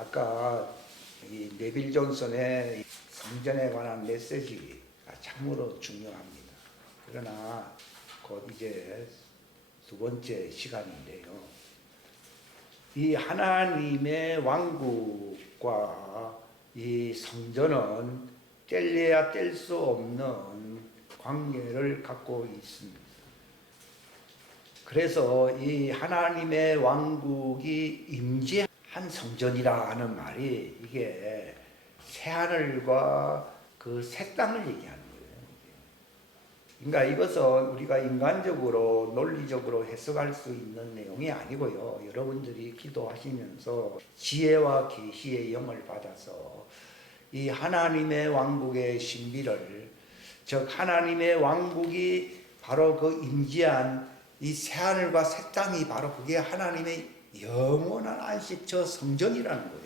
아까 이 네빌 존슨의 성전에 관한 메시지가 참으로 중요합니다. 그러나 곧 이제 두 번째 시간인데요. 이 하나님의 왕국과 이 성전은 뗄래야 뗄 수 없는 관계를 갖고 있습니다. 그래서 이 하나님의 왕국이 임재한 성전이라 하는 말이 이게 새하늘과 그 새 땅을 얘기하는 거예요. 그러니까 이것은 우리가 인간적으로 논리적으로 해석할 수 있는 내용이 아니고요. 여러분들이 기도하시면서 지혜와 계시의 영을 받아서 이 하나님의 왕국의 신비를, 즉 하나님의 왕국이 바로 그 임재한 이 새하늘과 새 땅이 바로 그게 하나님의 영원한 안식처 성전이라는 거예요.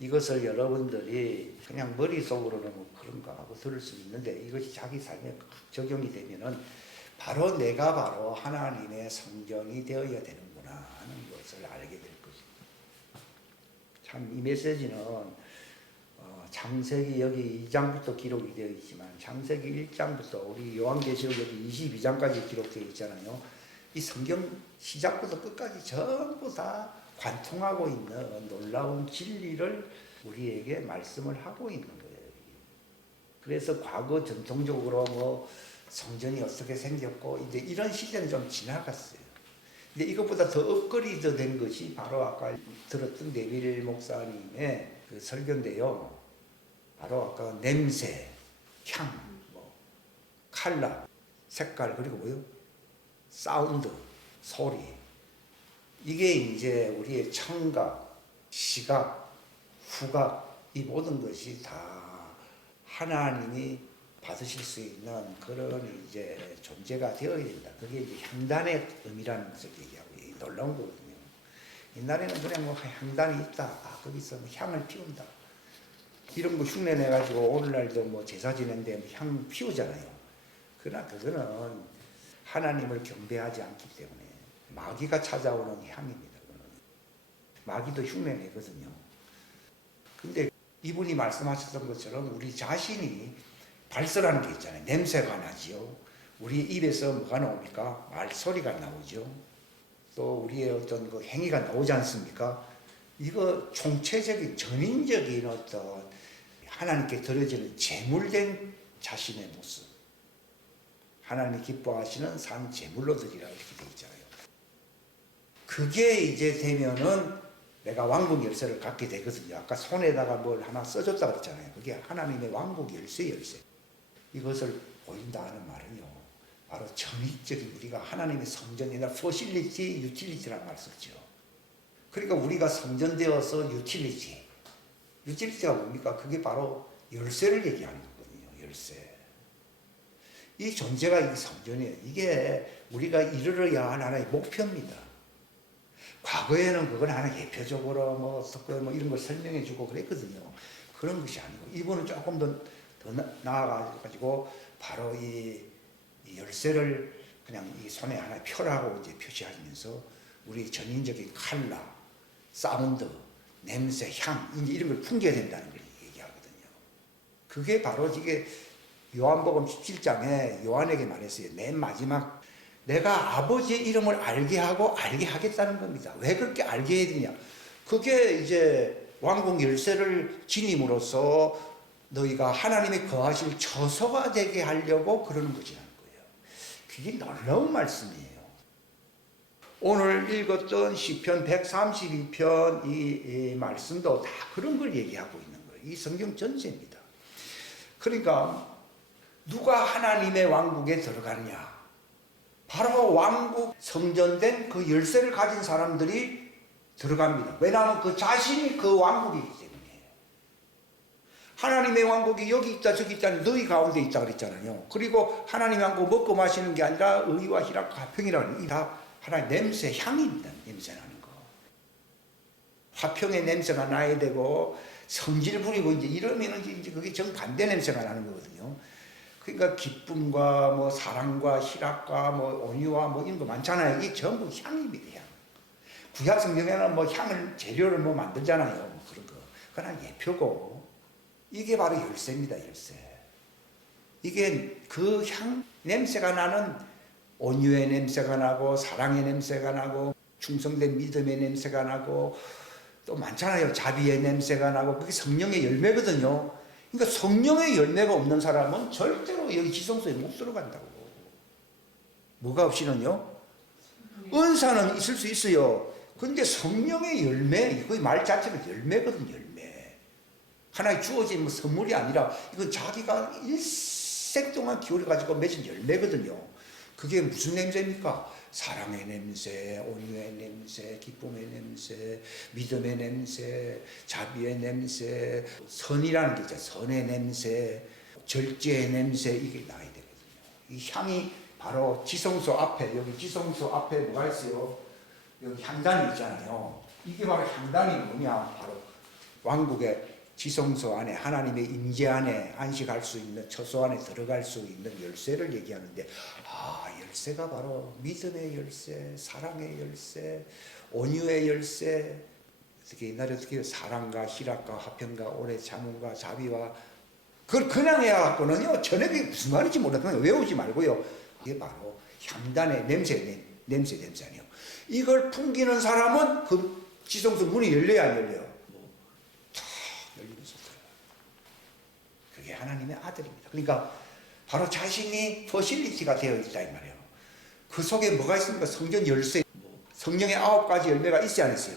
이것을 여러분들이 그냥 머릿속으로는 뭐 그런가 하고 들을 수 있는데 이것이 자기 삶에 적용이 되면은 바로 내가 바로 하나님의 성전이 되어야 되는구나 하는 것을 알게 될 것입니다. 참 이 메시지는 창세기 여기 2장부터 기록이 되어 있지만 창세기 1장부터 우리 요한계시록 여기 22장까지 기록되어 있잖아요. 이 성경 시작부터 끝까지 전부 다 관통하고 있는 놀라운 진리를 우리에게 말씀을 하고 있는 거예요. 그래서 과거 전통적으로 뭐 성전이 어떻게 생겼고 이제 이런 시대는 좀 지나갔어요. 근데 이것보다 더 업그레이드 된 것이 바로 아까 들었던 네빌 목사님의 그 설교인데요. 바로 아까 냄새, 향, 뭐 컬러, 색깔, 그리고 뭐요? 사운드, 소리. 이게 이제 우리의 청각, 시각, 후각, 이 모든 것이 다 하나님이 받으실 수 있는 그런 이제 존재가 되어야 된다. 그게 이제 향단의 의미라는 것을 얘기하고 놀라운 거거든요. 옛날에는 그냥 뭐 향단이 있다. 거기서 뭐 향을 피운다. 이런 거 흉내 내가지고 오늘날도 뭐 제사 지낸데 뭐 향 피우잖아요. 그러나 그거는 하나님을 경배하지 않기 때문에 마귀가 찾아오는 향입니다. 그거는. 마귀도 흉내 내거든요. 근데 이분이 말씀하셨던 것처럼 우리 자신이 발설하는 게 있잖아요. 냄새가 나지요. 우리 입에서 뭐가 나옵니까? 말소리가 나오죠. 또 우리의 어떤 그 행위가 나오지 않습니까? 이거 총체적인 전인적인 어떤 하나님께 드려지는 제물된 자신의 모습, 하나님이 기뻐하시는 산 제물로 드리라 이렇게 되어 있잖아요. 그게 이제 되면은 내가 왕국 열쇠를 갖게 되거든요. 아까 손에다가 뭘 하나 써줬다 그랬잖아요. 그게 하나님의 왕국 열쇠. 이것을 보인다 하는 말은요, 바로 전위적인 우리가 하나님의 성전이나 퍼실리티, 유틸리티라는 말을 썼죠. 그러니까 우리가 성전되어서 유틸리티가 뭡니까? 그게 바로 열쇠를 얘기하는 거거든요. 열쇠. 이 존재가 이 성전이에요. 이게 우리가 이르러야 할 하나의 목표입니다. 과거에는 그건 하나 예표적으로 뭐 이런 걸 설명해 주고 그랬거든요. 그런 것이 아니고 이분은 조금 더 나아가지고 바로 이 열쇠를 그냥 이 손에 하나 표라고 이제 표시하면서 우리 전인적인 컬러, 사운드, 냄새, 향, 이제 이런 걸 풍겨야 된다는 걸 얘기하거든요. 그게 바로 이게 요한복음 17장에 요한에게 말했어요. 맨 마지막 내가 아버지의 이름을 알게 하고 알게 하겠다는 겁니다. 왜 그렇게 알게 해야 되냐? 그게 이제 왕국 열쇠를 지님으로써 너희가 하나님의 거하실 처소가 되게 하려고 그러는 것이라는 거예요. 그게 놀라운 말씀이에요. 오늘 읽었던 시편 132편 이 말씀도 다 그런 걸 얘기하고 있는 거예요. 이 성경 전체입니다. 그러니까 누가 하나님의 왕국에 들어가느냐? 바로 왕국 성전된 그 열쇠를 가진 사람들이 들어갑니다. 왜냐하면 그 자신이 그 왕국이기 때문에. 하나님의 왕국이 여기 있다 저기 있다 너희 가운데 있다 그랬잖아요. 그리고 하나님의 왕국 먹고 마시는 게 아니라 의와 희락과 화평이라는 이 다 하나의 냄새, 향입니다. 냄새 나는 거. 화평의 냄새가 나야 되고 성질 부리고 이제 이러면은 이제 그게 정반대 냄새가 나는 거거든요. 그러니까 기쁨과 뭐 사랑과 희락과 뭐 온유와 뭐 이런 거 많잖아요. 이게 전부 향입니다. 향. 구약 성경에는 뭐 향을 재료를 뭐 만들잖아요. 뭐 그런 거. 그냥 예표고 이게 바로 열쇠입니다. 열쇠. 이게 그 향 냄새가 나는 온유의 냄새가 나고 사랑의 냄새가 나고 충성된 믿음의 냄새가 나고 또 많잖아요. 자비의 냄새가 나고 그게 성령의 열매거든요. 그러니까 성령의 열매가 없는 사람은 절대로 여기 지성소에 못 들어간다고. 뭐가 없이는요? 은사는 있을 수 있어요. 근데 성령의 열매, 그 말 자체가 열매거든요. 열매. 하나의 주어진 뭐 선물이 아니라 이건 자기가 일생 동안 기울여가지고 맺은 열매거든요. 그게 무슨 냄새입니까? 사랑의 냄새, 온유의 냄새, 기쁨의 냄새, 믿음의 냄새, 자비의 냄새, 선이라는 게 있죠. 선의 냄새, 절제의 냄새, 이게 나야 되거든요. 이 향이 바로 지성소 앞에, 여기 지성소 앞에 뭐가 있어요? 여기 향단이 있잖아요. 이게 바로 향단이 뭐냐? 바로 왕국의 지성소 안에 하나님의 임재 안에 안식할 수 있는 처소 안에 들어갈 수 있는 열쇠를 얘기하는데, 열쇠가 바로 믿음의 열쇠, 사랑의 열쇠, 온유의 열쇠. 어떻게 옛날에 어떻게 사랑과 희락과 화평과 오래 참음과 자비와 그걸 그냥 해갖고는요 저녁에 무슨 말인지 몰라도 외우지 말고요. 이게 바로 향단의 냄새 아니에요. 이걸 풍기는 사람은 그 지성소 문이 열려야 안 열려요? 탁 열리면서 들어요. 그게 하나님의 아들입니다. 그러니까 바로 자신이 퍼실리티가 되어 있다 이 말이에요. 그 속에 뭐가 있습니까? 성전 열쇠, 성령의 9가지 열매가 있지 않았어요?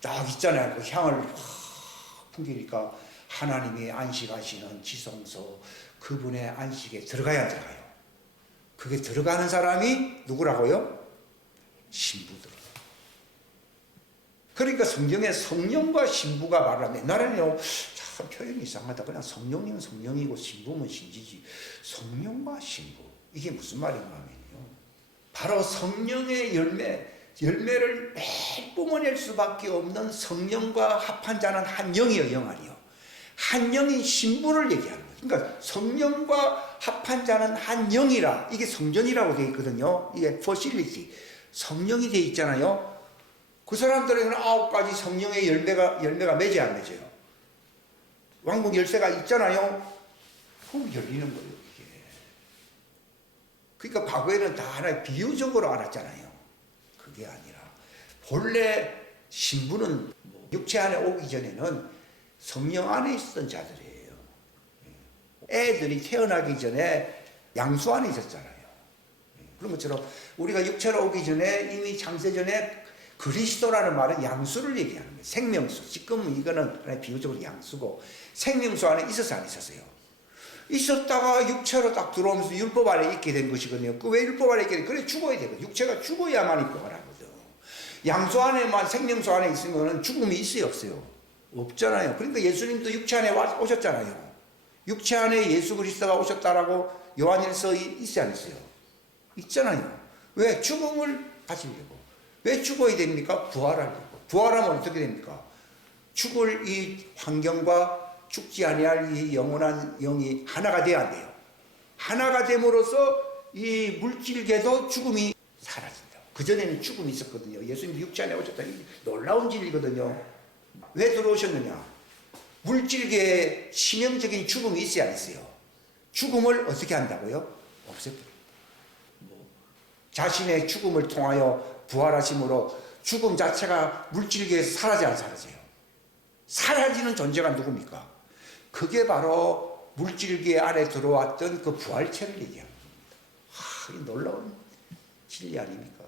딱 있잖아요. 그 향을 확 풍기니까 하나님이 안식하시는 지성소, 그분의 안식에 들어가야 안 들어가요? 그게 들어가는 사람이 누구라고요? 신부들. 그러니까 성경에 성령과 신부가 말하면 옛날에는요 참 표현이 이상하다. 그냥 성령이면 성령이고 신부면 신지지. 성령과 신부 이게 무슨 말인가 하면요 바로 성령의 열매를 매일 뿜어낼 수밖에 없는 성령과 합한 자는 한 영이요, 영 아니요. 한 영인 신부를 얘기하는 거죠. 그러니까 성령과 합한 자는 한 영이라. 이게 성전이라고 되어 있거든요. 이게 퍼실리티. 성령이 되어 있잖아요. 그 사람들에게는 9가지 성령의 열매가 맺어야 안 맺어요. 왕국 열쇠가 있잖아요. 그럼 열리는 거예요, 이게. 그러니까 과거에는 다 하나의 비유적으로 알았잖아요. 그게 아니라 본래 신부는 육체 안에 오기 전에는 성령 안에 있었던 자들이에요. 애들이 태어나기 전에 양수 안에 있었잖아요. 그런 것처럼 우리가 육체로 오기 전에 이미 창세전에 그리스도라는 말은 양수를 얘기하는 거예요. 생명수. 지금 이거는 비유적으로 양수고 생명수 안에 있었어 안 있었어요? 있었다가 육체로 딱 들어오면서 율법 안에 있게 된 것이거든요. 그 왜 율법 안에 있게 된? 그래 죽어야 되거든. 육체가 죽어야만 입고가 하거든. 양수 안에만 생명수 안에 있으면 죽음이 있어요 없어요? 없잖아요. 그러니까 예수님도 육체 안에 오셨잖아요. 육체 안에 예수 그리스도가 오셨다라고 요한일서 있지 않았어요? 있잖아요. 왜? 죽음을 가지려고. 왜 죽어야 됩니까? 부활하려고. 부활하면 어떻게 됩니까? 죽을 이 환경과 죽지 아니할 이 영원한 영이 하나가 돼야 안 돼요. 하나가 됨으로써 이 물질계도 죽음이 사라진다. 그전에는 죽음이 있었거든요. 예수님도 육체 안에 오셨다. 이 놀라운 진리거든요. 왜 들어오셨느냐? 물질계에 치명적인 죽음이 있지 않았어요. 죽음을 어떻게 한다고요? 없애버려요. 자신의 죽음을 통하여 부활하심으로 죽음 자체가 물질계에서 사라져 안 사라져요? 사라지는 존재가 누굽니까? 그게 바로 물질계 안에 들어왔던 그 부활체를 얘기하는 겁니다. 이 놀라운 진리 아닙니까?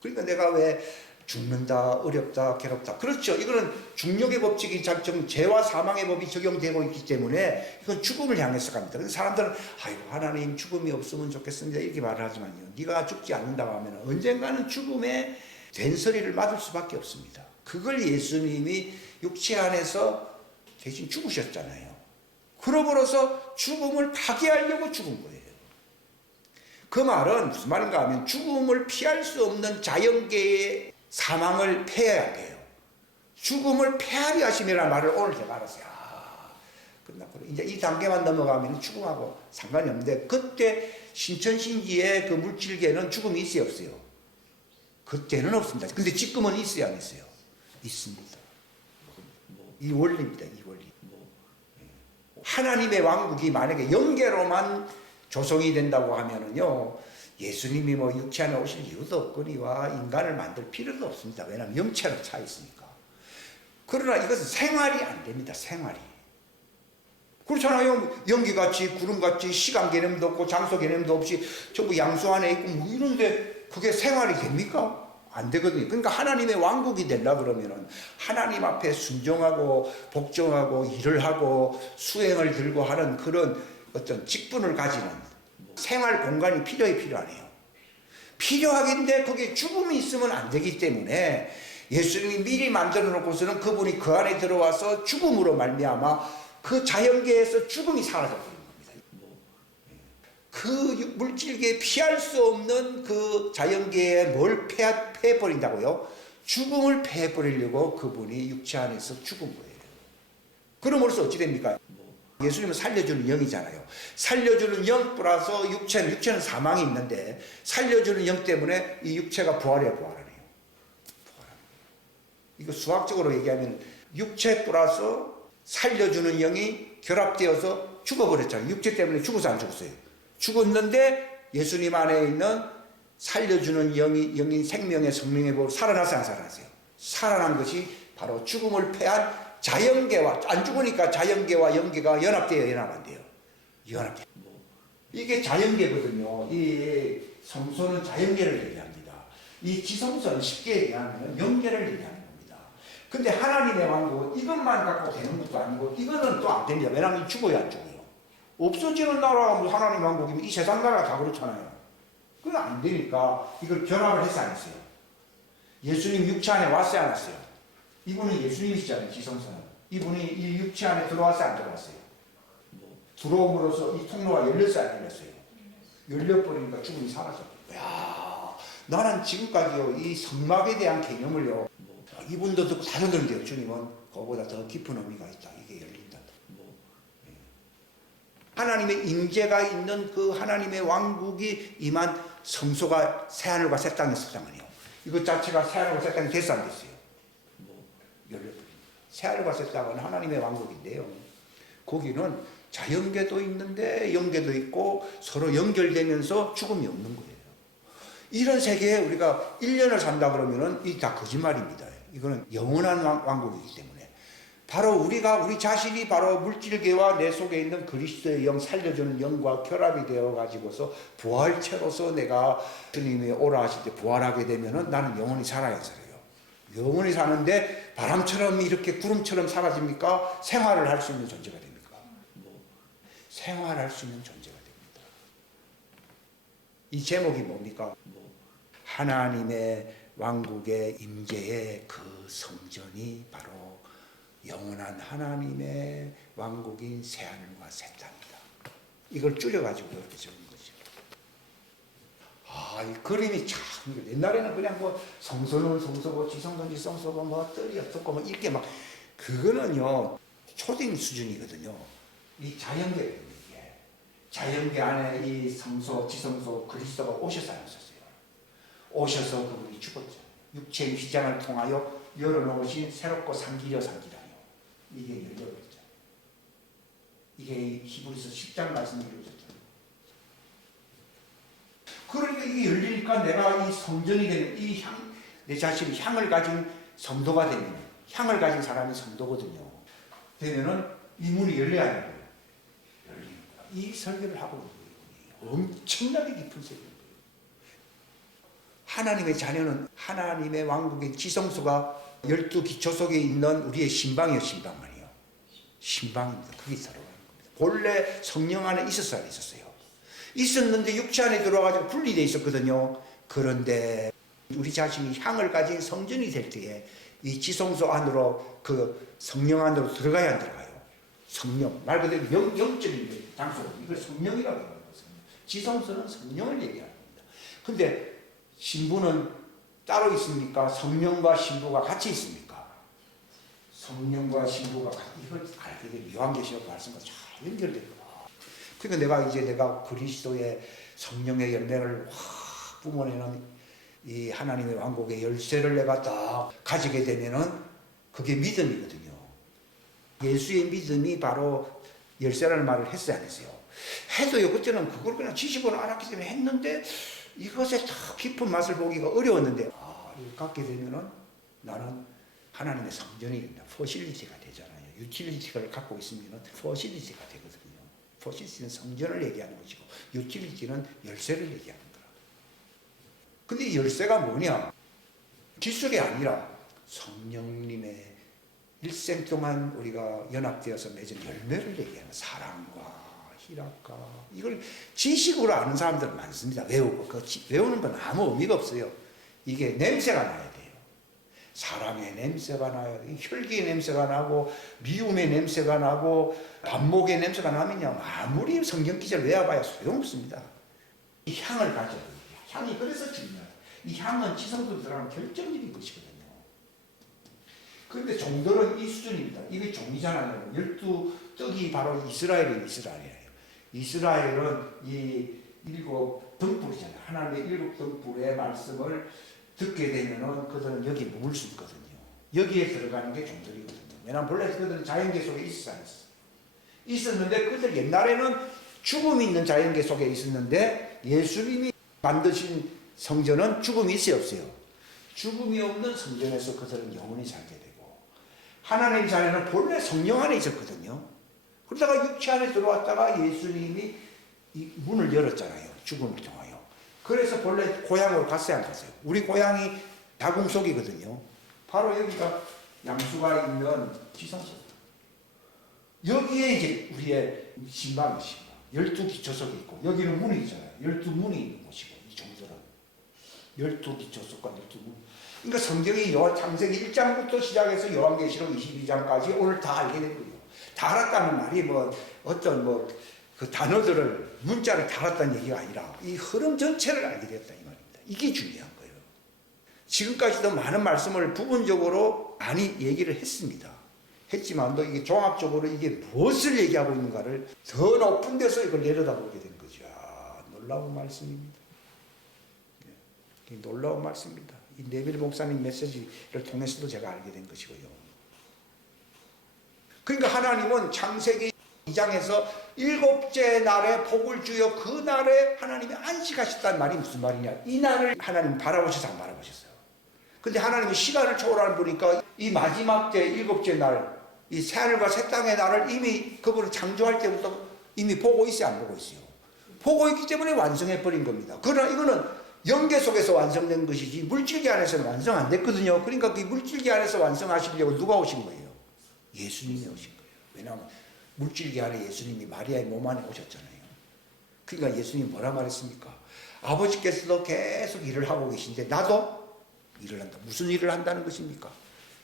그러니까 내가 왜 죽는다, 어렵다, 괴롭다. 그렇죠. 이거는 중력의 법칙이 죄와 사망의 법이 적용되고 있기 때문에 이건 죽음을 향해서 갑니다. 그래서 사람들은 아이고 하나님 죽음이 없으면 좋겠습니다 이렇게 말을 하지만요. 네가 죽지 않는다고 하면 언젠가는 죽음의 된소리를 맞을 수밖에 없습니다. 그걸 예수님이 육체 안에서 대신 죽으셨잖아요. 그러므로서 죽음을 파괴하려고 죽은 거예요. 그 말은 무슨 말인가 하면 죽음을 피할 수 없는 자연계의 사망을 패해야 돼요. 죽음을 패하려 하심이라는 말을 오늘 제가 알았어요. 끝났고 이제 이 단계만 넘어가면 죽음하고 상관이 없는데 그때 신천신기의 그 물질계는 죽음이 있어요 없어요? 그때는 없습니다. 근데 지금은 있어요, 안 있어요? 있습니다. 이 원리입니다, 이 원리. 하나님의 왕국이 만약에 영계로만 조성이 된다고 하면은요, 예수님이 뭐 육체 안에 오실 이유도 없거니와 인간을 만들 필요도 없습니다. 왜냐하면 영체로 차 있으니까. 그러나 이것은 생활이 안 됩니다, 생활이. 그렇잖아요. 연기같이, 구름같이, 시간 개념도 없고, 장소 개념도 없이, 전부 양수 안에 있고, 뭐 이런데 그게 생활이 됩니까? 안 되거든요. 그러니까 하나님의 왕국이 되려 그러면은 하나님 앞에 순종하고, 복종하고, 일을 하고, 수행을 들고 하는 그런 어떤 직분을 가지는 생활 공간이 필요하네요. 필요하긴데 거기에 죽음이 있으면 안 되기 때문에 예수님이 미리 만들어 놓고서는 그분이 그 안에 들어와서 죽음으로 말미암아 그 자연계에서 죽음이 사라져버린 겁니다. 그 물질계에 피할 수 없는 그 자연계에 뭘 패해버린다고요? 죽음을 패해버리려고 그분이 육체 안에서 죽은 거예요. 그럼으로써 어찌 됩니까? 예수님은 살려주는 영이잖아요. 살려주는 영 플러스 육체는 사망이 있는데 살려주는 영 때문에 이 육체가 부활해요, 부활하네요. 이거 수학적으로 얘기하면 육체 플러스 살려주는 영이 결합되어서 죽어버렸잖아요. 육체 때문에 죽어서 안 죽었어요. 죽었는데 예수님 안에 있는 살려주는 영인 생명의 성령의 법으로 살아났어요, 안 살아났어요? 살아난 것이 바로 죽음을 패한 자연계와, 안 죽으니까 자연계와 영계가 연합돼요, 연합 안 돼요? 연합돼요. 이게 자연계거든요. 이 성소는 자연계를 얘기합니다. 이 지성소는 쉽게 얘기하면 영계를 얘기하는 겁니다. 근데 하나님의 왕국은 이것만 갖고 되는 것도 아니고 이거는 또 안 됩니다. 왜냐하면 죽어요, 안 죽어요? 없어지는 나라가 뭐 하나님 왕국이면 이 세상 나라가 다 그렇잖아요. 그건 안 되니까 이걸 결합을 해서 안 했어요. 예수님 육체 안에 왔어요, 안 왔어요? 이분은 예수님이시잖아요, 지성소는. 이분이 이 육체 안에 들어왔어요, 안 들어왔어요? 들어옴으로써 이 통로가 열렸어요, 안 열렸어요? 열려버리니까 죽음이 사라져. 야, 나는 지금까지요, 이 성막에 대한 개념을요, 이분도 듣고 다 듣는데요, 주님은 그거보다 더 깊은 의미가 있다. 이게 열린다. 하나님의 임재가 있는 그 하나님의 왕국이 임한 성소가 새하늘과 새 땅이었다면요. 이것 자체가 새하늘과 새 땅이 됐어, 안 됐어요? 열려버립니다. 새하늘과 새 땅은 하나님의 왕국인데요. 거기는 자연계도 있는데 영계도 있고 서로 연결되면서 죽음이 없는 거예요. 이런 세계에 우리가 1년을 산다 그러면은 이 다 거짓말입니다. 이거는 영원한 왕국이기 때문에. 바로 우리 자신이 바로 물질계와 내 속에 있는 그리스도의 영, 살려주는 영과 결합이 되어 가지고서 부활체로서 내가 주님이 오라 하실 때 부활하게 되면은 나는 영원히 살아야 살아요. 영원히 사는데 바람처럼 이렇게 구름처럼 사라집니까? 생활을 할 수 있는 존재가 됩니까? 생활할 수 있는 존재가 됩니다. 이 제목이 뭡니까? 하나님의 왕국의 임재의 그 성전이 바로 영원한 하나님의 왕국인 새하늘과 새 땅이다. 이걸 줄여가지고 이렇게 적은 거죠. 아, 이 그림이 참, 옛날에는 그냥 뭐 성소는 성소고 지성소는 지성소고 뭐 뜰이 없었고 뭐 이렇게 막, 그거는요 초딩 수준이거든요. 이 자연계거든요. 이게 자연계 안에 이 성소 지성소 그리스도가 오셔서 안 오셨어요. 오셔서 그분이 죽었죠. 육체의 휘장을 통하여 열어놓으신 새롭고 상기려 상기라요. 이게 열려버렸죠. 이게 히브리서 10장 말씀이 이루어졌잖아요. 그러니까 이게 열리니까 내가 이 성전이 되는 이 내 자신이 향을 가진 성도가 되면, 향을 가진 사람이 성도거든요. 되면은 이 문이 열려야 하는 거예요. 열리니까. 이 설교를 하고 있는 거예요. 엄청나게 깊은 설교예요. 하나님의 자녀는 하나님의 왕국의 지성소가 12기초 속에 있는 우리의 신방이요, 신방만이요. 신방입니다. 그게 들어가는 겁니다. 본래 성령 안에 있었어요, 안 있었어요? 있었는데 육체 안에 들어와가지고 분리되어 있었거든요. 그런데 우리 자신이 향을 가진 성전이 될 때에 이 지성소 안으로 그 성령 안으로 들어가야 안 들어가요? 성령. 말 그대로 영적인 장소. 이걸 성령이라고 하는 거예요. 지성소는 성령을 얘기하는 겁니다. 근데 신부는 따로 있습니까? 성령과 신부가 같이 있습니까? 성령과 신부가 이걸 알게 되면 요한계시록 말씀과 잘 연결됩니다. 그러니까 내가 그리스도의 성령의 열매를 확 뿜어내는 이 하나님의 왕국의 열쇠를 내가 딱 가지게 되면은 그게 믿음이거든요. 예수의 믿음이 바로 열쇠라는 말을 했어요, 안 했어요? 해도요, 그때는 그걸 그냥 지식으로 알았기 때문에 했는데 이것에 더 깊은 맛을 보기가 어려웠는데, 이걸 갖게 되면은 나는 하나님의 성전이 된다. 포실리티가 되잖아요. 유틸리티를 갖고 있으면 포실리티가 되거든요. 포실리티는 성전을 얘기하는 것이고, 유틸리티는 열쇠를 얘기하는 거라. 근데 이 열쇠가 뭐냐? 기술이 아니라 성령님의 일생 동안 우리가 연합되어서 맺은 열매를 얘기하는 사랑과 희락과, 이걸 지식으로 아는 사람들은 많습니다. 외우고. 외우는 건 아무 의미가 없어요. 이게 냄새가 나야 돼요. 사랑의 냄새가 나요. 혈기의 냄새가 나고, 미움의 냄새가 나고, 반목의 냄새가 나면요, 아무리 성경 기자를 외워봐야 소용없습니다. 이 향을 가져야 돼요. 향이 그래서 중요해요. 이 향은 지성도들하고 결정적인 것이거든요. 그런데 종들은 이 수준입니다. 이게 종이잖아요. 12떡이 바로 이스라엘이에요. 이스라엘은 이 7등불이잖아요. 하나님의 7등불의 말씀을 듣게 되면은 그들은 여기 묵을 수 있거든요. 여기에 들어가는 게 종들이거든요. 왜냐하면 본래 그들은 자연계 속에 있었는데 그들 옛날에는 죽음이 있는 자연계 속에 있었는데, 예수님이 만드신 성전은 죽음이 있어요, 없어요? 죽음이 없는 성전에서 그들은 영원히 살게 되고, 하나님 자녀는 본래 성령 안에 있었거든요. 그러다가 육체 안에 들어왔다가 예수님이 이 문을 열었잖아요. 죽음을 통하여. 그래서 본래 고향으로 갔어야 안 갔어요. 우리 고향이 다궁속이거든요. 바로 여기가 양수가 있는 지성소. 여기에 이제 우리의 신방이 신방. 12기초석이 있고, 여기는 문이 있잖아요. 12문이 있는 곳이고, 이 종들은 12기초석과 12문. 그러니까 성경이 창세기 1장부터 시작해서 요한계시록 22장까지 오늘 다 알게 된 거예요. 다 알았다는 말이 어떤 그 단어들을, 문자를 다 알았다는 얘기가 아니라 이 흐름 전체를 알게 됐다, 이 말입니다. 이게 중요한 거예요. 지금까지도 많은 말씀을 부분적으로 많이 얘기를 했지만도 이게 종합적으로 이게 무엇을 얘기하고 있는가를 더 높은 데서 이걸 내려다보게 된 거죠. 놀라운 말씀입니다. 놀라운 말씀입니다. 이 네빌 목사님 메시지를 통해서도 제가 알게 된 것이고요. 그러니까 하나님은 창세기 2장에서 7째 날에 복을 주여 그 날에 하나님이 안식하셨다는 말이 무슨 말이냐? 이 날을 하나님 바라보셔서 안 바라보셨어요. 근데 하나님이 시간을 초월하는 보니까 이 마지막 때 7째 날, 이 새하늘과 새 땅의 날을 이미 그분을 창조할 때부터 이미 보고 있어요, 안 보고 있어요? 보고 있기 때문에 완성해버린 겁니다. 그러나 이거는 영계 속에서 완성된 것이지 물질계 안에서는 완성 안 됐거든요. 그러니까 그 물질계 안에서 완성하시려고 누가 오신 거예요? 예수님이 오신 거예요. 왜냐하면 물질계 안에 예수님이 마리아의 몸 안에 오셨잖아요. 그러니까 예수님이 뭐라 말했습니까? 아버지께서도 계속 일을 하고 계신데 나도 일을 한다. 무슨 일을 한다는 것입니까?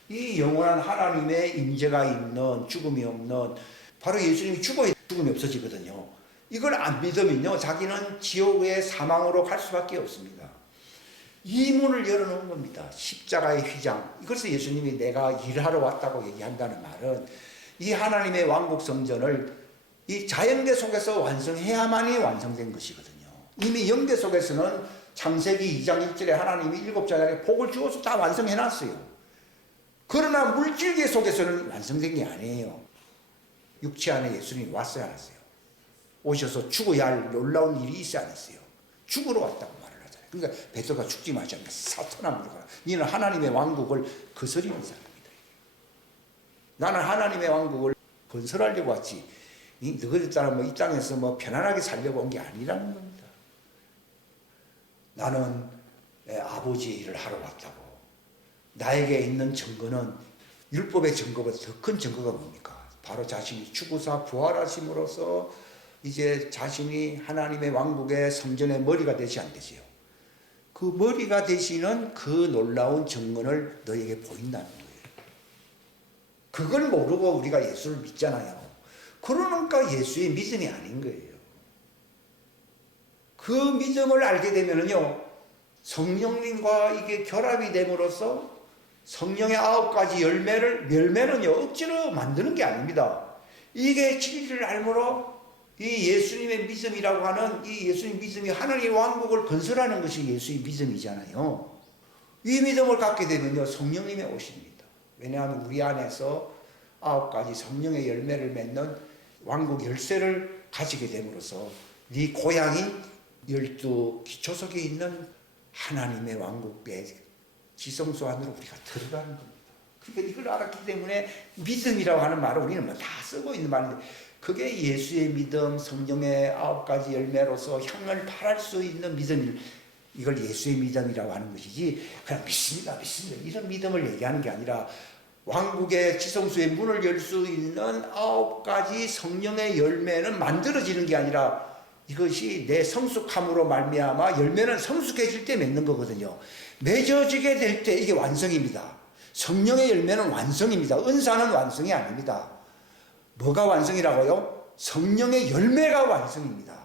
이 영원한 하나님의 임재가 있는, 죽음이 없는, 바로 예수님이 죽어야 죽음이 없어지거든요. 이걸 안 믿으면요, 자기는 지옥의 사망으로 갈 수밖에 없습니다. 이 문을 열어놓은 겁니다. 십자가의 휘장. 그래서 예수님이 내가 일하러 왔다고 얘기한다는 말은 이 하나님의 왕국 성전을 이 자연계 속에서 완성해야만이 완성된 것이거든요. 이미 영계 속에서는 창세기 2장 1절에 하나님이 7자에게 복을 주어서 다 완성해놨어요. 그러나 물질계 속에서는 완성된 게 아니에요. 육체 안에 예수님이 왔어야 하셨어요. 오셔서 죽어야 할 놀라운 일이 있어야 안 했어요. 죽으러 왔다고 말을 하잖아요. 그러니까 베드로가 죽지 마지 않게 사탄아 물어가라. 너는 하나님의 왕국을 거스리는 사람이다. 나는 하나님의 왕국을 건설하려고 왔지. 너희들 따라 이 땅에서 편안하게 살려고 온 게 아니라는 겁니다. 나는 아버지의 일을 하러 왔다고. 나에게 있는 증거는 율법의 증거보다 더 큰 증거가 뭡니까? 바로 자신이 죽으사 부활하심으로써 이제 자신이 하나님의 왕국의 성전의 머리가 되지 않겠어요? 그 머리가 되시는 그 놀라운 증거를 너에게 보인다는 거예요. 그걸 모르고 우리가 예수를 믿잖아요. 그러니까 예수의 믿음이 아닌 거예요. 그 믿음을 알게 되면요, 성령님과 이게 결합이 됨으로써 성령의 9가지 열매는요, 억지로 만드는 게 아닙니다. 이게 진리를 알므로 이 예수님의 믿음이라고 하는 이 예수님 믿음이 하나님의 왕국을 건설하는 것이 예수의 믿음이잖아요. 이 믿음을 갖게 되면요, 성령님의 오십니다. 왜냐하면 우리 안에서 9가지 성령의 열매를 맺는 왕국 열쇠를 가지게 됨으로써 네 고향이 12 기초석에 있는 하나님의 왕국의 지성소 안으로 우리가 들어가는 겁니다. 그러니까 이걸 알았기 때문에 믿음이라고 하는 말을 우리는 뭐 다 쓰고 있는 말인데, 그게 예수의 믿음, 성령의 9가지 열매로서 향을 발할 수 있는 믿음, 이걸 예수의 믿음이라고 하는 것이지, 그냥 믿습니다 이런 믿음을 얘기하는 게 아니라 왕국의 지성소의 문을 열 수 있는 9가지 성령의 열매는 만들어지는 게 아니라 이것이 내 성숙함으로 말미암아 열매는 성숙해질 때 맺는 거거든요. 맺어지게 될 때 이게 완성입니다. 성령의 열매는 완성입니다. 은사는 완성이 아닙니다. 뭐가 완성이라고요? 성령의 열매가 완성입니다.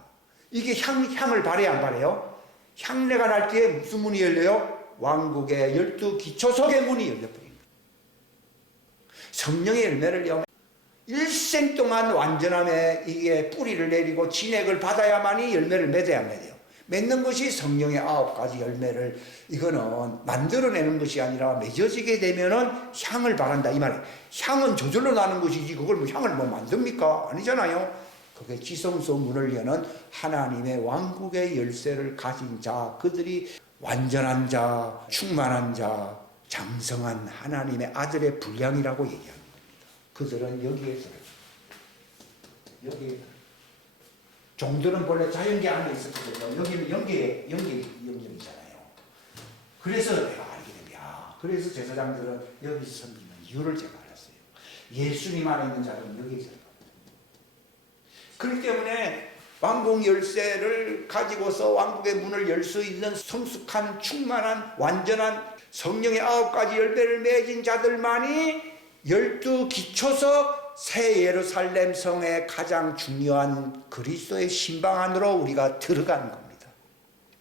이게 향을 발해야 안 발해요? 향내가 날 때 무슨 문이 열려요? 왕국의 12 기초석의 문이 열려버립니다. 성령의 열매를요, 일생 동안 완전함에 이게 뿌리를 내리고 진액을 받아야만이 열매를 맺어야 맺어요. 맺는 것이 성령의 9가지 열매를 이거는 만들어내는 것이 아니라 맺어지게 되면은 향을 발한다 이 말이에요. 향은 저절로 나는 것이지 그걸 뭐 향을 뭐 만듭니까? 아니잖아요. 그게 지성소 문을 여는 하나님의 왕국의 열쇠를 가진 자, 그들이 완전한 자, 충만한 자, 장성한 하나님의 아들의 분량이라고 얘기합니다. 그들은 여기에 종들은 본래 자연계 안에 있었거든요. 여기는 영역이잖아요. 그래서 내가 알게 됩니다. 그래서 제사장들은 여기서 섬기는 이유를 제가 알았어요. 예수님 안에 있는 자들은 여기서. 그렇기 때문에 왕국 열쇠를 가지고서 왕국의 문을 열 수 있는 성숙한, 충만한, 완전한 성령의 9가지 열매를 맺은 자들만이 12 기초석 새 예루살렘 성의 가장 중요한 그리스도의 신방 안으로 우리가 들어가는 겁니다.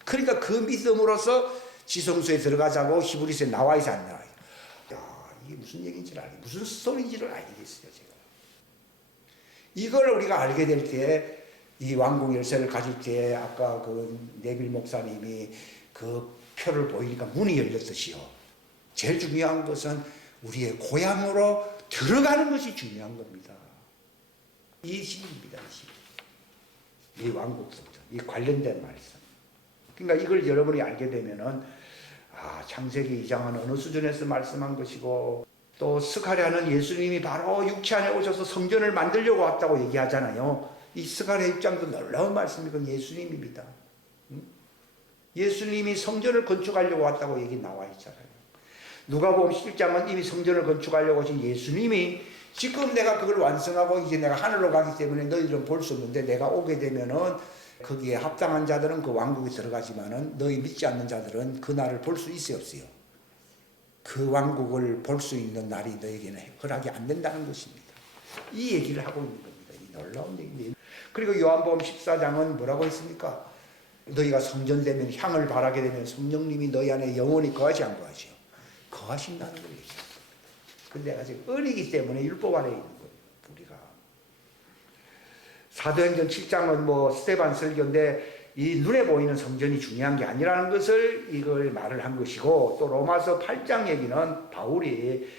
그러니까 그 믿음으로서 지성소에 들어가자고 히브리서에 나와 있어 안 나와요? 이게 무슨 얘기인지를 알겠어요. 무슨 소리인지를 알겠어요. 제가 이걸 우리가 알게 될 때, 이 왕국 열쇠를 가질 때 아까 그 네빌 목사님이 그 표를 보이니까 문이 열렸듯이요. 제일 중요한 것은 우리의 고향으로 들어가는 것이 중요한 겁니다. 이 시입니다. 이 왕국 성전, 이 관련된 말씀. 그러니까 이걸 여러분이 알게 되면은 창세기 2장은 어느 수준에서 말씀한 것이고, 또 스가랴는 예수님이 바로 육체 안에 오셔서 성전을 만들려고 왔다고 얘기하잖아요. 이 스가랴 6장도 놀라운 말씀이 건 예수님입니다. 예수님이 성전을 건축하려고 왔다고 얘기 나와 있잖아요. 누가복음 11장은 이미 성전을 건축하려고 하신 예수님이 지금 내가 그걸 완성하고 이제 내가 하늘로 가기 때문에 너희들은 볼 수 없는데 내가 오게 되면은 거기에 합당한 자들은 그 왕국에 들어가지만은 너희 믿지 않는 자들은 그 날을 볼 수 있어요, 없어요? 그 왕국을 볼 수 있는 날이 너에게는 허락이 안 된다는 것입니다. 이 얘기를 하고 있는 겁니다. 이 놀라운 얘기입니다. 그리고 요한복음 14장은 뭐라고 했습니까? 너희가 성전되면 향을 발하게 되면 성령님이 너희 안에 영원히 거하지 안 거하지요? 거하신다는 걸 얘기합니다. 근데 아직 어리기 때문에 율법 아래 있는 거예요. 우리가 사도행전 7장은 뭐 스데반 설교인데 이 눈에 보이는 성전이 중요한 게 아니라는 것을 이걸 말을 한 것이고, 또 로마서 8장 얘기는 바울이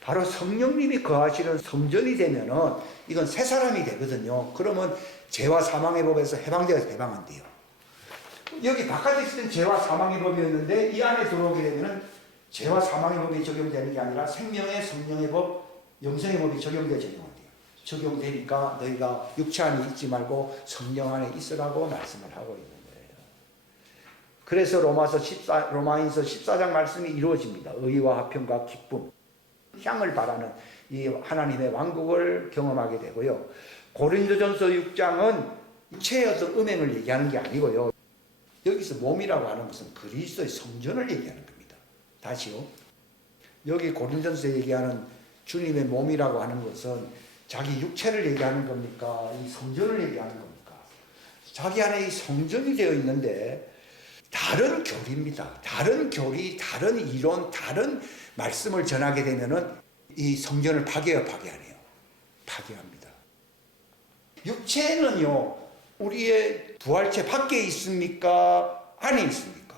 바로 성령님이 거하시는 성전이 되면은 이건 새 사람이 되거든요. 그러면 죄와 사망의 법에서 해방되어서 해방한대요. 여기 바깥에 있을 죄와 사망의 법이었는데 이 안에 들어오게 되면은 죄와 사망의 법이 적용되는 게 아니라 생명의 성령의 법, 영생의 법이 적용돼요. 적용되니까 너희가 육체 안에 있지 말고 성령 안에 있으라고 말씀을 하고 있는 거예요. 그래서 로마인서 14장 말씀이 이루어집니다. 의와 화평과 기쁨, 향을 바라는 이 하나님의 왕국을 경험하게 되고요. 고린도전서 6장은 육체의 어떤 음행을 얘기하는 게 아니고요. 여기서 몸이라고 하는 것은 그리스도의 성전을 얘기하는 겁니다. 다시요. 여기 고린도전서 얘기하는 주님의 몸이라고 하는 것은 자기 육체를 얘기하는 겁니까? 이 성전을 얘기하는 겁니까? 자기 안에 이 성전이 되어 있는데 다른 교리입니다. 다른 교리, 다른 이론, 다른 말씀을 전하게 되면은 이 성전을 파괴해요, 파괴 안 해요? 파괴합니다. 육체는요, 우리의 부활체 밖에 있습니까? 안에 있습니까?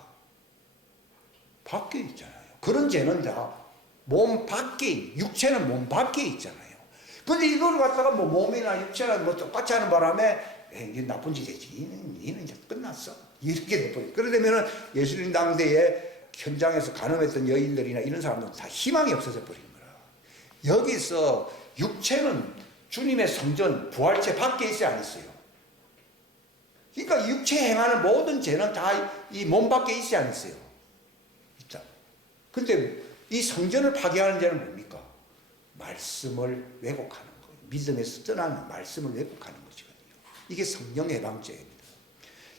밖에 있잖아요. 그런 죄는 다 몸 밖에, 육체는 몸 밖에 있잖아요. 근데 이걸 갖다가 뭐 몸이나 육체나 뭐 똑같이 하는 바람에 이게 나쁜 짓 했지. 이는 이제 끝났어. 이렇게 돼버려. 그러려면은 예수님 당대에 현장에서 간음했던 여인들이나 이런 사람들은 다 희망이 없어져 버린 거야. 여기서 육체는 주님의 성전, 부활체 밖에 있어야 안 있어요. 그러니까 육체 행하는 모든 죄는 다 이 몸 밖에 있어야 안 있어요. 있다. 근데 이 성전을 파괴하는 죄는 뭡니까? 말씀을 왜곡하는 거예요. 믿음에서 떠나는 말씀을 왜곡하는 것이거든요. 이게 성령 해방죄입니다.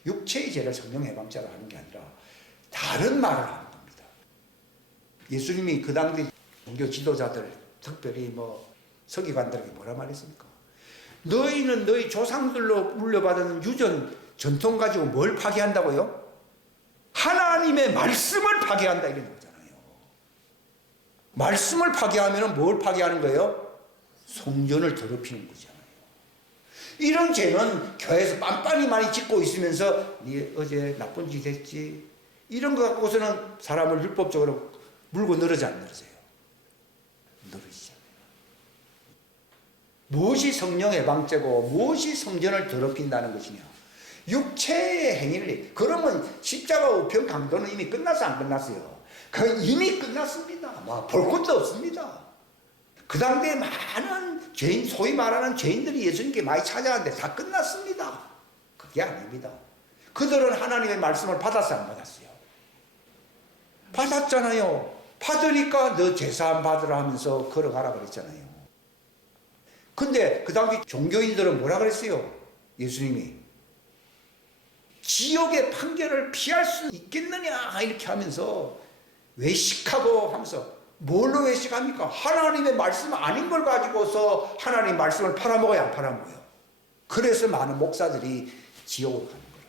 육체의 죄를 성령 해방죄로 하는 게 아니라 다른 말을 하는 겁니다. 예수님이 그 당시 종교 지도자들, 특별히 뭐 서기관들에게 뭐라 말했습니까? 너희는 너희 조상들로 물려받은 유전, 전통 가지고 뭘 파괴한다고요? 하나님의 말씀을 파괴한다 이런 거잖아요. 말씀을 파괴하면 뭘 파괴하는 거예요? 성전을 더럽히는 거잖아요. 이런 죄는 교회에서 빤빤히 많이 짓고 있으면서 네 어제 나쁜 짓 했지 이런 거 갖고서는 사람을 율법적으로 물고 늘어지 안 늘어져요? 늘어지잖아요. 무엇이 성령 해방죄고 무엇이 성전을 더럽힌다는 것이냐? 육체의 행위를, 그러면 십자가 우편 강도는 이미 끝나서 안 끝났어요? 그 이미 끝났습니다. 볼 것도 없습니다. 그 당대에 많은 죄인, 소위 말하는 죄인들이 예수님께 많이 찾아왔는데 다 끝났습니다. 그게 아닙니다. 그들은 하나님의 말씀을 받았어요, 안 받았어요? 받았잖아요. 받으니까 너 제사함 받으라 하면서 걸어가라 그랬잖아요. 근데 그 당시 종교인들은 뭐라 그랬어요? 예수님이 지옥의 판결을 피할 수 있겠느냐 이렇게 하면서 외식하고 하면서, 뭘로 외식합니까? 하나님의 말씀 아닌 걸 가지고서 하나님 말씀을 팔아먹어야 안 팔아먹어요. 그래서 많은 목사들이 지옥으로 가는 거예요.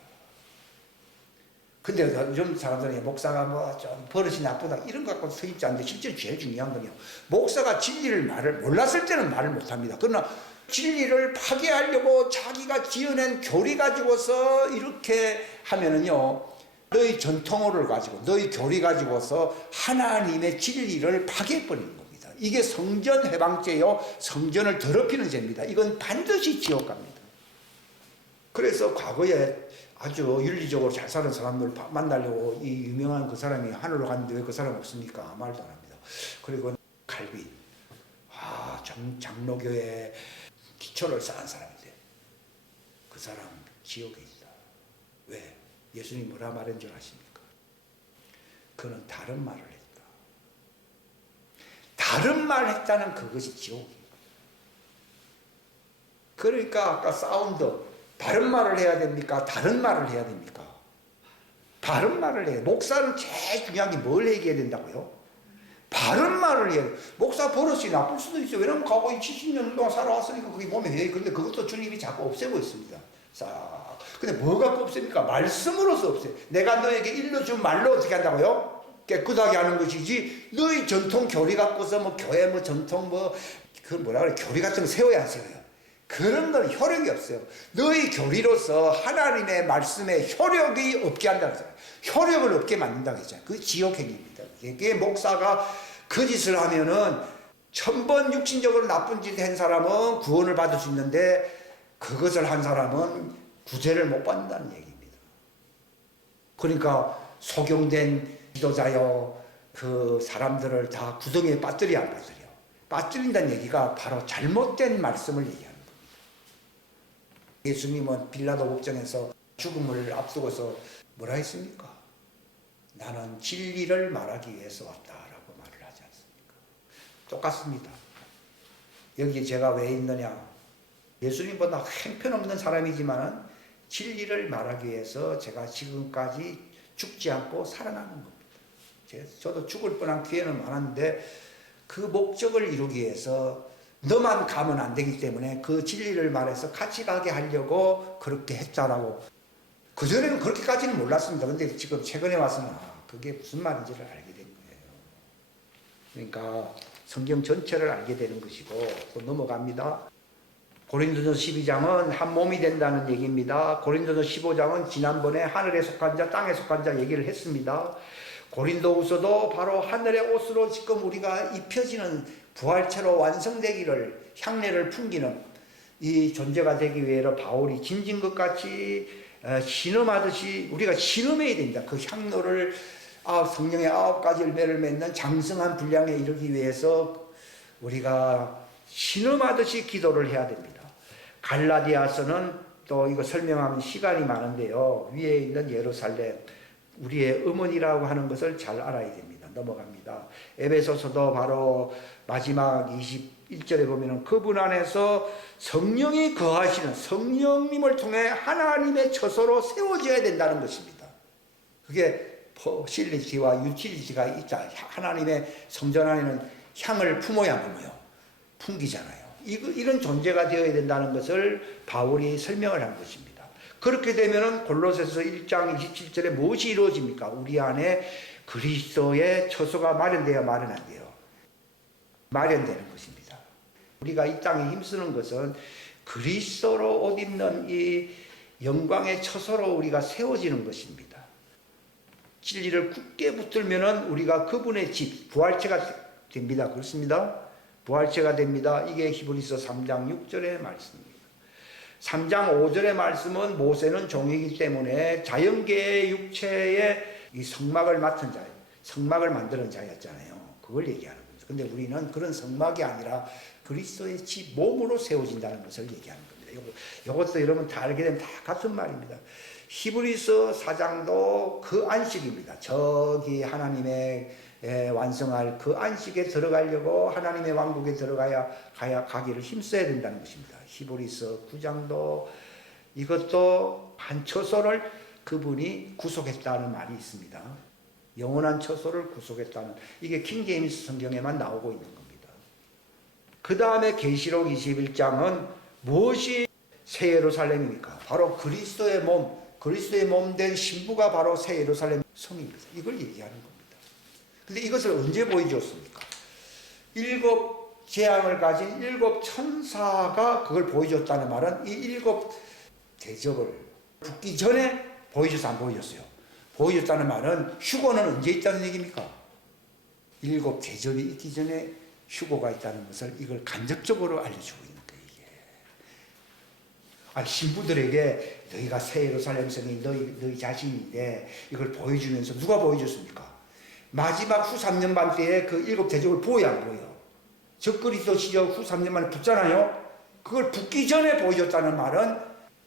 근데 요즘 사람들은 목사가 뭐 좀 버릇이 나쁘다 이런 거 갖고 서입지 않는데, 실제로 제일 중요한 건요, 목사가 진리를 말을 몰랐을 때는 말을 못합니다. 그러나 진리를 파괴하려고 자기가 지어낸 교리 가지고서 이렇게 하면은요, 너희 전통어를 가지고 너희 교리 가지고서 하나님의 진리를 파괴해버리는 겁니다. 이게 성전 해방죄요, 성전을 더럽히는 죄입니다. 이건 반드시 지옥 갑니다. 그래서 과거에 아주 윤리적으로 잘 사는 사람들 만나려고 이 유명한 그 사람이 하늘로 갔는데 왜 그 사람 없습니까? 말도 안 합니다. 그리고 칼빈, 장로교의 기초를 쌓은 사람인데 그 사람 지옥에 있다. 왜? 예수님 뭐라 말한 줄 아십니까? 그는 다른 말을 했다. 다른 말 했다는 그것이 지옥이에요. 그러니까 아까 사운드, 바른 말을 해야 됩니까? 다른 말을 해야 됩니까? 바른 말을 해야 돼요. 목사는 제일 중요한 게 뭘 얘기해야 된다고요? 바른 말을 해야 돼요. 목사 버릇이 나쁠 수도 있어요. 왜냐면 과거에 70년 동안 살아왔으니까 그게 몸에 해요. 그런데 그것도 주님이 자꾸 없애고 있습니다. 싹. 근데 뭐 갖고 없앱니까? 말씀으로서 없애요. 내가 너에게 일러준 말로 어떻게 한다고요? 깨끗하게 하는 것이지, 너희 전통 교리 갖고서 뭐 교회 뭐 전통 뭐 그 뭐라 그래, 교리 같은 거 세워야 안 세워요? 그런 건 효력이 없어요. 너희 교리로서 하나님의 말씀에 효력이 없게 한다고 했잖아요. 효력을 없게 만든다고 했잖아요. 그 지옥행위입니다. 이게 목사가 그 짓을 하면은 1000번 육신적으로 나쁜 짓 한 사람은 구원을 받을 수 있는데 그것을 한 사람은 구제를 못 받는다는 얘기입니다. 그러니까 속용된 지도자요, 그 사람들을 다 구덩이에 빠뜨려 안 빠뜨려? 빠뜨린다는 얘기가 바로 잘못된 말씀을 얘기하는 겁니다. 예수님은 빌라도 복정에서 죽음을 앞두고서 뭐라 했습니까? 나는 진리를 말하기 위해서 왔다라고 말을 하지 않습니까? 똑같습니다. 여기 제가 왜 있느냐? 예수님보다 형편없는 사람이지만 진리를 말하기 위해서 제가 지금까지 죽지 않고 살아나는 겁니다. 저도 죽을 뻔한 기회는 많았는데 그 목적을 이루기 위해서 너만 가면 안 되기 때문에 그 진리를 말해서 같이 가게 하려고 그렇게 했다라고. 그전에는 그렇게까지는 몰랐습니다. 근데 지금 최근에 와서는 그게 무슨 말인지를 알게 된 거예요. 그러니까 성경 전체를 알게 되는 것이고, 또 넘어갑니다. 고린도전서 12장은 한 몸이 된다는 얘기입니다. 고린도전서 15장은 지난번에 하늘에 속한 자, 땅에 속한 자 얘기를 했습니다. 고린도후서도 바로 하늘의 옷으로 지금 우리가 입혀지는 부활체로 완성되기를, 향례를 풍기는 이 존재가 되기 위해서 바울이 짐진 것 같이 신음하듯이 우리가 신음해야 됩니다. 그 향로를 성령의 9가지 열매를 맺는 장성한 분량에 이르기 위해서 우리가 신음하듯이 기도를 해야 됩니다. 갈라디아서는 또 이거 설명하면 시간이 많은데요. 위에 있는 예루살렘, 우리의 어머니라고 하는 것을 잘 알아야 됩니다. 넘어갑니다. 에베소서도 바로 마지막 21절에 보면 그분 안에서 성령이 거하시는, 성령님을 통해 하나님의 처소로 세워져야 된다는 것입니다. 그게 포실리티와 유틸리티가 있다. 하나님의 성전 안에는 향을 품어야 풍기잖아요. 이런 존재가 되어야 된다는 것을 바울이 설명을 한 것입니다. 그렇게 되면 골로새서 1장 27절에 무엇이 이루어집니까? 우리 안에 그리스도의 처소가 마련되어 마련한대요. 마련되는 것입니다. 우리가 이 땅에 힘쓰는 것은 그리스도로 옷 입는 이 영광의 처소로 우리가 세워지는 것입니다. 진리를 굳게 붙들면은 우리가 그분의 집, 부활체가 됩니다. 그렇습니다. 부활체가 됩니다. 이게 히브리서 3장 6절의 말씀입니다. 3장 5절의 말씀은 모세는 종이기 때문에 자연계의 육체의 이 성막을 맡은 자, 성막을 만드는 자였잖아요. 그걸 얘기하는 거죠. 근데 우리는 그런 성막이 아니라 그리스도의 집, 몸으로 세워진다는 것을 얘기하는 겁니다. 이것도 여러분 다 알게 되면 다 같은 말입니다. 히브리서 4장도 그 안식입니다. 저기 하나님의 완성할 그 안식에 들어가려고 하나님의 왕국에 가기를 힘써야 된다는 것입니다. 히브리서 9장도 이것도 한 처소를 그분이 구속했다는 말이 있습니다. 영원한 처소를 구속했다는, 이게 킹제임스 성경에만 나오고 있는 겁니다. 그 다음에 계시록 21장은 무엇이 새 예루살렘입니까? 바로 그리스도의 몸 된 신부가 바로 새 예루살렘 성입니다. 이걸 얘기하는 겁니다. 근데 이것을 언제 보여주었습니까? 7 재앙을 가진 7 천사가 그걸 보여줬다는 말은 이 7 대접을 붙기 전에 보여줘서 안 보여줬어요. 보여줬다는 말은 휴거는 언제 있다는 얘기입니까? 7 대접이 있기 전에 휴거가 있다는 것을 이걸 간접적으로 알려주고 있는 거예요. 이게. 신부들에게 너희가 새 예루살렘 성이 너희 자신인데 이걸 보여주면서 누가 보여줬습니까? 마지막 후 3년 반 때에 그 7 대접을 보여야 안 보여. 적그리스도 시절 후 3년 만에 붙잖아요. 그걸 붙기 전에 보여줬다는 말은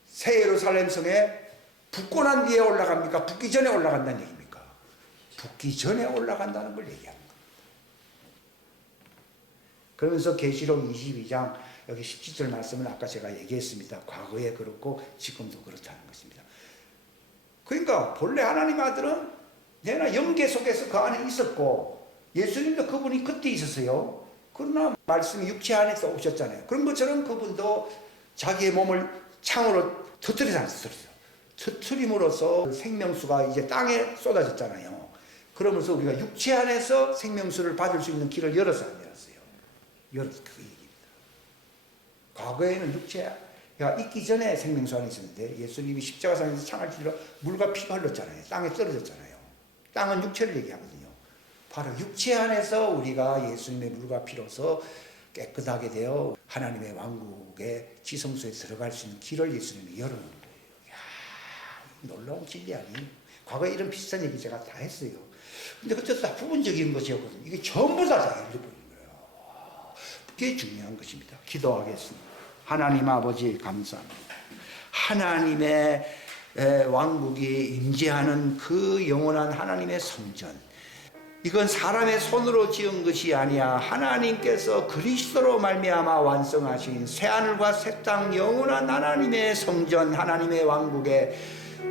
새 예루살렘 성에 붙고 난 뒤에 올라갑니까? 붙기 전에 올라간다는 얘기입니까? 붙기 전에 올라간다는 걸 얘기하는 겁니다. 그러면서 계시록 22장 여기 17절 말씀은 아까 제가 얘기했습니다. 과거에 그렇고 지금도 그렇다는 것입니다. 그러니까 본래 하나님 아들은 내나 영계 속에서 그 안에 있었고 예수님도 그분이 그때 있었어요. 그러나 말씀이 육체 안에서 오셨잖아요. 그런 것처럼 그분도 자기의 몸을 창으로 터뜨리지 않았어요. 터트림으로써 생명수가 이제 땅에 쏟아졌잖아요. 그러면서 우리가 육체 안에서 생명수를 받을 수 있는 길을 열어서 안 열었어요. 열어서 그 얘기입니다. 과거에는 육체가 있기 전에 생명수 안에 있었는데 예수님이 십자가상에서 창을 찔러 물과 피가 흘렀잖아요. 땅에 떨어졌잖아요. 땅은 육체를 얘기하거든요. 바로 육체 안에서 우리가 예수님의 물과 피로서 깨끗하게 되어 하나님의 왕국의 지성소에 들어갈 수 있는 길을 예수님이 열어놓은 거예요. 이야, 놀라운 진리 아니에요? 과거에 이런 비슷한 얘기 제가 다 했어요. 근데 그때 다 부분적인 것이었거든요. 이게 전부 다 열려버린 거예요. 그게 중요한 것입니다. 기도하겠습니다. 하나님 아버지 감사합니다. 하나님의 왕국이 임재하는 그 영원한 하나님의 성전, 이건 사람의 손으로 지은 것이 아니야 하나님께서 그리스도로 말미암아 완성하신 새하늘과 새 땅 영원한 하나님의 성전, 하나님의 왕국에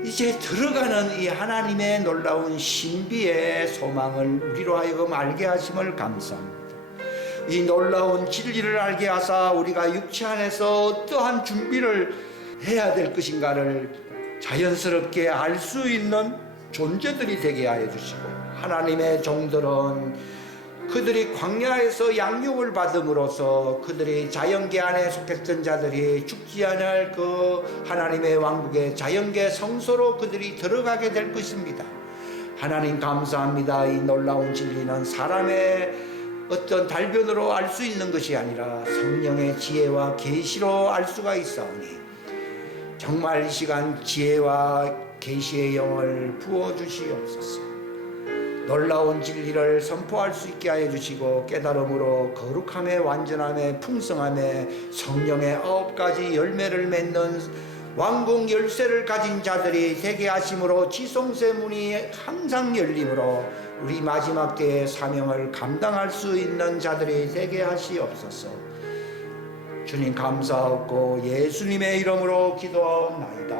이제 들어가는 이 하나님의 놀라운 신비의 소망을 우리로 하여금 알게 하심을 감사합니다. 이 놀라운 진리를 알게 하사 우리가 육체 안에서 어떠한 준비를 해야 될 것인가를 자연스럽게 알 수 있는 존재들이 되게 하여 주시고, 하나님의 종들은 그들이 광야에서 양육을 받음으로써 그들이 자연계 안에 속했던 자들이 죽지 않을 그 하나님의 왕국의 자연계 성소로 그들이 들어가게 될 것입니다. 하나님 감사합니다. 이 놀라운 진리는 사람의 어떤 달변으로 알 수 있는 것이 아니라 성령의 지혜와 계시로 알 수가 있사오니 정말 이 시간 지혜와 계시의 영을 부어주시옵소서. 놀라운 진리를 선포할 수 있게 하여 주시고 깨달음으로 거룩함에 완전함에 풍성함에 성령의 9가지 열매를 맺는 왕궁 열쇠를 가진 자들이 되게 하심으로 지성세 문이 항상 열림으로 우리 마지막 때의 사명을 감당할 수 있는 자들이 되게 하시옵소서. 주님 감사하고 예수님의 이름으로 기도하옵나이다.